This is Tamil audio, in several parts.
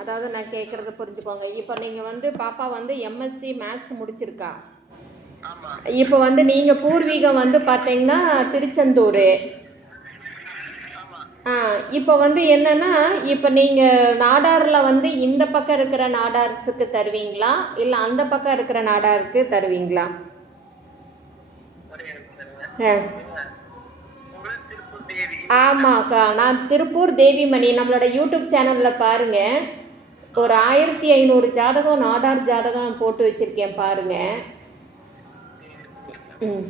அதாவது நான் கேட்குறது புரிஞ்சுக்கோங்க. இப்போ நீங்கள் வந்து பாப்பா வந்து எம்எஸ்சி மேத்ஸ் முடிச்சிருக்கா. இப்போ வந்து நீங்கள் பூர்வீகம் வந்து பார்த்தீங்கன்னா திருச்செந்தூர். ஆ இப்போ வந்து என்னன்னா இப்போ நீங்கள் நாடாரில் வந்து இந்த பக்கம் இருக்கிற நாடார்ஸுக்கு தருவீங்களா? இல்லை அந்த பக்கம் இருக்கிற நாடாருக்கு தருவீங்களா. ஆ. ஆமாக்கா நான் திருப்பூர் தேவிமணி நம்மளோட யூடியூப் சேனலில் பாருங்கள் ஒரு ஆயிரத்தி ஐநூறு ஜாதகம் நாடார் ஜாதகம் போட்டு வச்சுருக்கேன் பாருங்கள் ம்.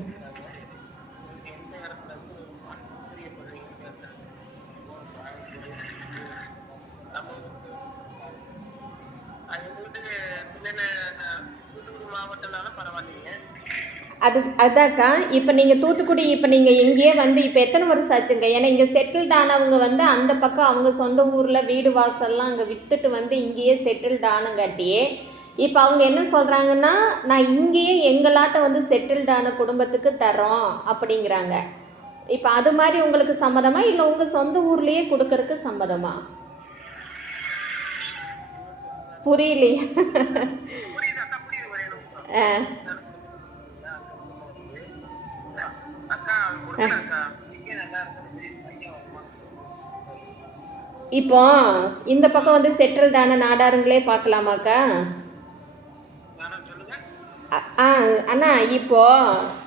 மாவட்டம்னால பரவாயில்லைங்க. அது அதாக்கா இப்போ நீங்கள் தூத்துக்குடி இப்போ நீங்கள் இங்கேயே வந்து இப்போ எத்தனை வருஷம் ஆச்சுங்க? ஏன்னா இங்கே செட்டில்ட் ஆனவங்க வந்து அந்த பக்கம் அவங்க சொந்த ஊரில் வீடு வாசல்லாம் அங்கே விற்றுட்டு வந்து இங்கேயே செட்டில்ட் ஆனங்காட்டியே இப்போ அவங்க என்ன சொல்கிறாங்கன்னா நான் இங்கேயே எங்களாட்ட வந்து செட்டில்ட் ஆன குடும்பத்துக்கு தரோம் அப்படிங்கிறாங்க. இப்போ அது மாதிரி உங்களுக்கு சம்மதமா? இல்லை உங்கள் சொந்த ஊர்லேயே கொடுக்கறதுக்கு சம்மதமா? புரியலையா. ஆ. இப்போ இந்த பக்கம் வந்து செட்டில்ட் ஆன நாடாருங்களே பார்க்கலாமாக்கா? ஆ அண்ணா இப்போ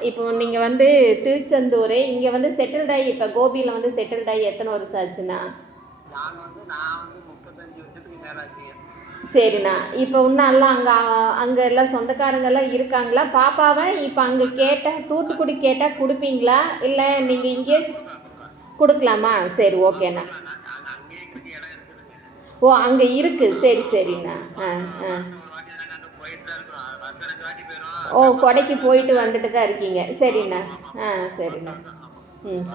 இப்போ நீங்கள் வந்து திருச்செந்தூர் இங்கே வந்து செட்டில்ட் ஆகி இப்போ கோபியில் வந்து செட்டில்ட் ஆகி எத்தனை வருஷம் ஆச்சுண்ணா? நான் வந்து நான் வந்து முப்பத்தஞ்சு வருஷத்துக்கு மேல ஆச்சு சரிண்ணா. இப்போ இன்னும் எல்லாம் அங்கே அங்கே எல்லாம் சொந்தக்காரங்கெல்லாம் இருக்காங்களா? பாப்பாவை இப்போ அங்கே கேட்டால் தூத்துக்குடி கேட்டால் கொடுப்பீங்களா? இல்லை நீங்கள் இங்கே கொடுக்கலாமா? சரி ஓகேண்ணா. ஓ அங்கே இருக்குது சரி சரிண்ணா. ஆ ஆ. ஓ கொடைக்கு போயிட்டு வந்துட்டு தான் இருக்கீங்க. சரிண்ணா. ஆ சரிண்ணா. ம்.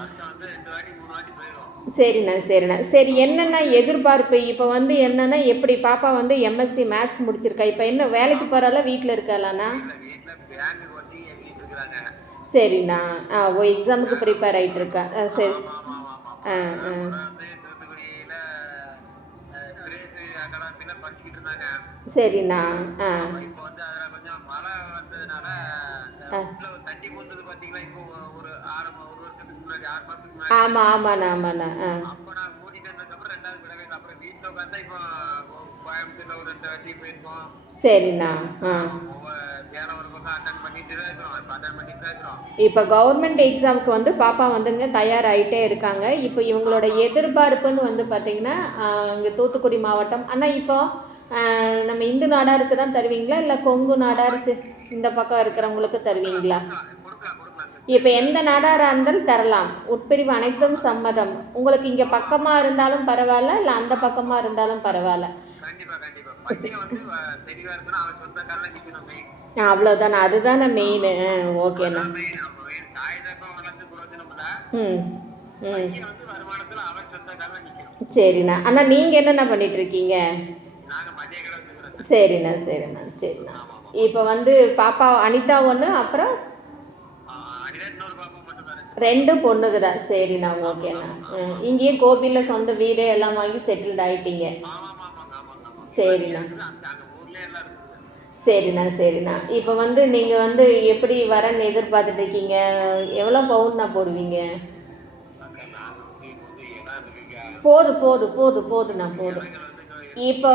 சரிண்ணா சரிண்ணா. சரி என்னென்ன எதிர்பார்ப்பு? இப்போ வந்து என்னென்னா எப்படி பாப்பா வந்து எம்எஸ்சி மேத்ஸ் முடிச்சிருக்கா? இப்போ என்ன வேலைக்கு போகிறால வீட்டில் இருக்காளாண்ணா? சரிண்ணா. ஆ ஓ எக்ஸாமுக்கு ப்ரிப்பேர் ஆகிட்டு இருக்கா? ஆ சரி. ஆ ஆ. சரிண்ணா ஆ. இப்போ வந்து அதில் கொஞ்சம் மழை வந்ததுனால தண்ணி போந்தது பார்த்தீங்களா இப்போ ஒரு ஆறு ஒரு வருஷத்துக்கு முன்னாடி ஆறு மாதத்துக்கு முன்னாடி ஆமாம் ஆமாண்ணா ஆமாண்ணா ஆ. அப்போ நான் கூட்டிட்டு வந்ததுக்கப்புறம் ரெண்டாவது விடவே இல்லை அப்புறம் வீட்டில் உட்காந்தா இப்போ கோயம்புத்தூர்ல ஒரு ரெண்டு வாட்டி போயிருக்கோம். சரிண்ணா ஆ. இப்போ கவர்மெண்ட் எக்ஸாமுக்கு வந்து பாப்பா வந்துங்க தயாராகிட்டே இருக்காங்க. இப்போ இவங்களோட எதிர்பார்ப்புன்னு வந்து பார்த்தீங்கன்னா இங்கே தூத்துக்குடி மாவட்டம். ஆனால் இப்போ நம்ம இந்து நாடாருக்கு தான் தருவீங்களா? இல்லை கொங்கு நாடார் இந்த பக்கம் இருக்கிறவங்களுக்கு தருவீங்களா? இப்போ எந்த நாடாராக இருந்தாலும் தரலாம். உட்பிரிவு அனைத்தும் சம்மதம். உங்களுக்கு இங்கே பக்கமாக இருந்தாலும் பரவாயில்ல இல்லை அந்த பக்கமாக இருந்தாலும் பரவாயில்ல? அவ்வளோதானே அதுதானே மெயின் ஓகேண்ணா ம் ம். சரிண்ணா. அண்ணா நீங்கள் என்னண்ணா பண்ணிட்டு இருக்கீங்க? சரிண்ணா சரிண்ணா சரிண்ணா. இப்போ வந்து பாப்பா அனிதா ஒன்று அப்புறம் ரெண்டு பொண்ணுக்கு தான் சரிண்ணா ஓகேண்ணா இங்கேயே கோபியில் சொந்த வீடு எல்லாம் வாங்கி செட்டில்ட் ஆயிட்டீங்க. சரிண்ணா. சரிண்ணா சரிண்ணா. இப்போ வந்து நீங்கள் வந்து எப்படி வரன்னு எதிர்பார்த்துட்டு இருக்கீங்க? எவ்வளோ பவுன்ண்ணா போடுவீங்க? போதும் போதும் போதும் போதுண்ணா போதும் இப்போ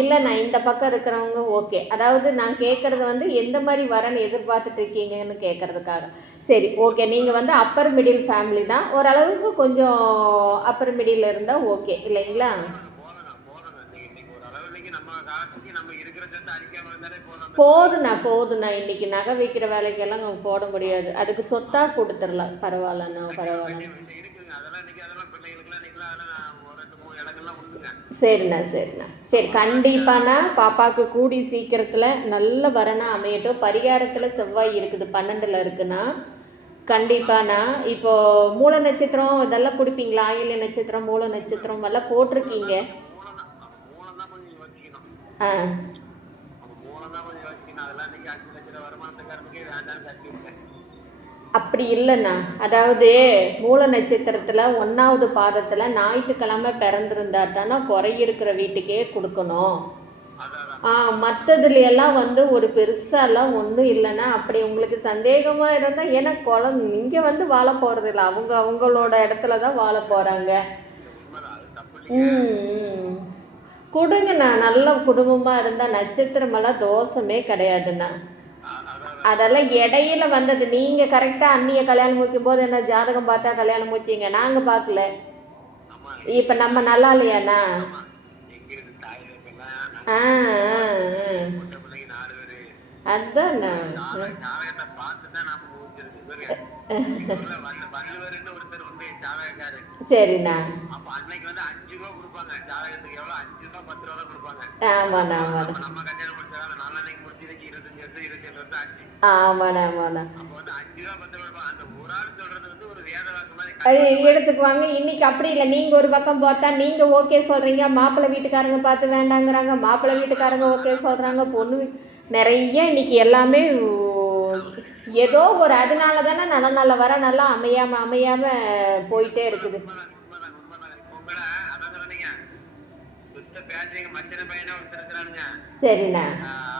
இல்லைண்ணா இந்த பக்கம் இருக்கிறவங்க ஓகே. அதாவது நான் கேட்குறது வந்து எந்த மாதிரி வரன்னு எதிர்பார்த்துட்டு இருக்கீங்கன்னு கேட்குறதுக்காக சரி ஓகே. நீங்கள் வந்து அப்பர் மிடில் ஃபேமிலி தான். ஓரளவுக்கு கொஞ்சம் அப்பர் மிடில் இருந்தால் ஓகே இல்லைங்களா? போதுண்ணா போதுண்ணா. இன்னைக்கு நகை வைக்கிற வேலைக்கெல்லாம் நம்ம போட முடியாது. அதுக்கு சொத்தாக கொடுத்துடலாம். பரவாயில்லண்ணா பரவாயில்ல இருக்குங்க அதெல்லாம் இன்னைக்கு அதெல்லாம் பிள்ளைகளுக்குலாம் இன்னைக்குலாம் அதெல்லாம் ஒரு ரெண்டு மூணு இடங்கள்லாம் உண்டுங்க சரிண்ணா சரிண்ணா. சரி கண்டிப்பாண்ணா பாப்பாவுக்கு கூடி சீக்கிரத்தில் நல்ல வரனா அமையட்டும். பரிகாரத்தில் செவ்வாய் இருக்குது பன்னெண்டில் இருக்குண்ணா. கண்டிப்பாண்ணா. இப்போ மூல நட்சத்திரம் இதெல்லாம் கொடுப்பீங்களா? ஆயில்ய நட்சத்திரம் மூல நட்சத்திரம் எல்லாம் போட்டிருக்கீங்க. ஆ மூலம் தான் கொஞ்சம் யோசிக்கணும். அதெல்லாம் இன்னைக்கு அஞ்சு லட்ச ரூபா வருமானத்துக்காரனுக்கே வேண்டாம்னு கட்டி விட்டேன். அப்படி இல்லைண்ணா. அதாவது மூல நட்சத்திரத்தில் ஒன்றாவது பாதத்தில் ஞாயிற்றுக்கிழமை பிறந்திருந்தா தானே குறை இருக்கிற வீட்டுக்கே கொடுக்கணும். ஆ மற்றதுல எல்லாம் வந்து ஒரு பெருசாலாம் ஒன்றும் இல்லைன்னா அப்படி உங்களுக்கு சந்தேகமாக இருந்தால் ஏன்னா குழந்தை இங்கே வந்து வாழ போகிறது இல்லை. அவங்க அவங்களோட இடத்துல தான் வாழ போகிறாங்க ம் கொடுங்கண்ணா. நல்ல குடும்பமாக இருந்தால் நட்சத்திரமெல்லாம் தோஷமே கிடையாதுண்ணா. அதெல்லாம் இடையில வந்தது. நீங்கள் கரெக்டாக அண்ணியை கல்யாணம் முடிக்கும் போது என்ன ஜாதகம் பார்த்தா கல்யாணம் முடிச்சிங்க? நாங்கள் பார்க்கல. ஆமா இப்போ நம்ம நல்லா இல்லையாண்ணா? ஆமா எங்க ஆ ஆ, நாலு ஜாதகத்தை பார்த்து தான் சரிண்ணா. வந்து அஞ்சு ரூபா கொடுப்பாங்க அஞ்சு ரூபா பத்து ரூபா ஆமாண்ணா ஆமாண்ணா. ஆமாண்ணா ஆமாண்ணா. அது எடுத்துக்குவாங்க? இன்னைக்கு அப்படி இல்லை. நீங்கள் ஒரு பக்கம் பார்த்தா நீங்கள் ஓகே சொல்கிறீங்க மாப்பிள்ளை வீட்டுக்காரங்க பார்த்து வேண்டாங்கிறாங்க. மாப்பிள்ளை வீட்டுக்காரங்க ஓகே சொல்கிறாங்க பொண்ணு நிறைய இன்னைக்கு எல்லாமே ஏதோ ஒரு அதனால தானே நல்ல நல்ல வர நல்லா அமையாமல் அமையாமல் போயிட்டே இருக்குது. சரிண்ணா.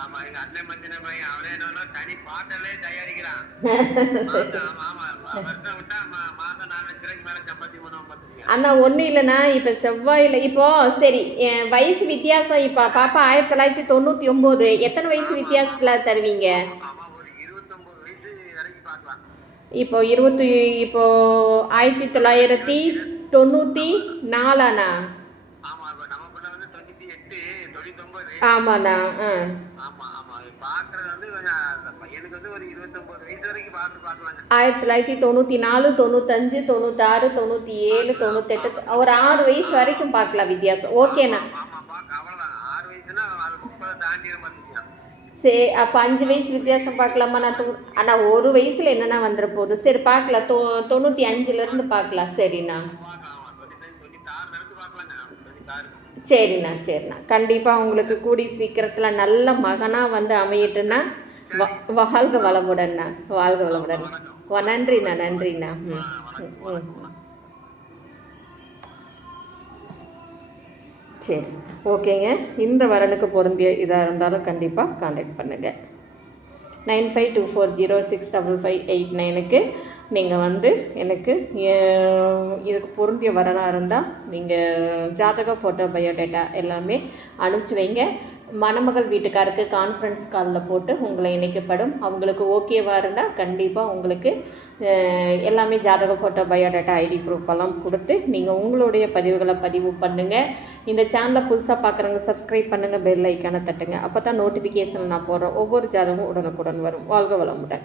ஆமா எங்க அண்ணன் மச்சன பையன். அவனே என்னன்னா தனி பாட்டலே தயாரிக்கிறான். ஆமா ஆமா வருஷம் விட்டா மாசம் நாலு லட்ச ரூபாய்க்கு மேல சம்பாத்தி பண்ணுவோம் அண்ணா ஒன்றும் இல்லைண்ணா. இப்போ செவ்வாயில் இப்போ சரி என் வயசு வித்தியாசம். இப்போ பாப்பா ஆயிரத்தி தொள்ளாயிரத்தி தொண்ணூற்றி ஒம்பது. எத்தனை வயசு வித்தியாசத்தில் தருவீங்க? இப்போ இருபத்தி இப்போ ஆயிரத்தி தொள்ளாயிரத்தி தொண்ணூற்றி நாலாண்ணா? பார்த்து பார்க்கலாங்க ஆயிரத்தி தொள்ளாயிரத்தி தொண்ணூற்றி நாலு தொண்ணூத்தஞ்சு தொண்ணூத்தாறு தொண்ணூற்றி ஏழு தொண்ணூத்தெட்டு ஒரு ஆறு வயசு வரைக்கும் பார்க்கலாம் வித்தியாசம். ஓகேண்ணா. சரி அப்போ அஞ்சு வயசு வித்தியாசம் பார்க்கலாமா நான் தொ ஆனால் ஒரு வயசில் என்னென்ன வந்துட போகுது? சரி பார்க்கலாம் தொ தொண்ணூற்றி அஞ்சுலேருந்து பார்க்கலாம் சரிண்ணா. சரிண்ணா சரிண்ணா. கண்டிப்பாக உங்களுக்கு கூடி சீக்கிரத்தில் நல்ல மகனாக வந்து அமையட்டுன்னா வ வாழ்க வளமுடன்ண்ணா. வாழ்க வளமுடன். நன்றிண்ணா நன்றிண்ணா. ம் ம், ம். சரி. ஓகேங்க. இந்த வரனுக்கு பொருந்திய இதாக இருந்தாலும் கண்டிப்பாக காண்டாக்ட் பண்ணுங்கள் nine five two four zero six double five eight நைனுக்கு நீங்கள் வந்து எனக்கு இதுக்கு பொருந்திய வரனாக இருந்தால் நீங்கள் ஜாதக ஃபோட்டோ பயோடேட்டா எல்லாமே அனுப்பிச்சி வைங்க. மணமகள் வீட்டுக்காருக்கு கான்ஃபரன்ஸ் காலில் போட்டு உங்களை இணைக்கப்படும். அவங்களுக்கு ஓகேவாக இருந்தால் கண்டிப்பாக உங்களுக்கு எல்லாமே ஜாதக ஃபோட்டோ பயோடேட்டா ஐடி ப்ரூஃப் எல்லாம் கொடுத்து நீங்கள் உங்களுடைய பதிவுகளை பதிவு பண்ணுங்கள் இந்த சேனலை புதுசாக பார்க்குறவங்க சப்ஸ்கிரைப் பண்ணுங்கள் பெல் ஐக்கானை தட்டுங்க. அப்போ தான் நோட்டிஃபிகேஷன் நான் போடுறேன் ஒவ்வொரு ஜாதகமும் உடனுக்குடன் வரும். வாழ்க வளமுடன்.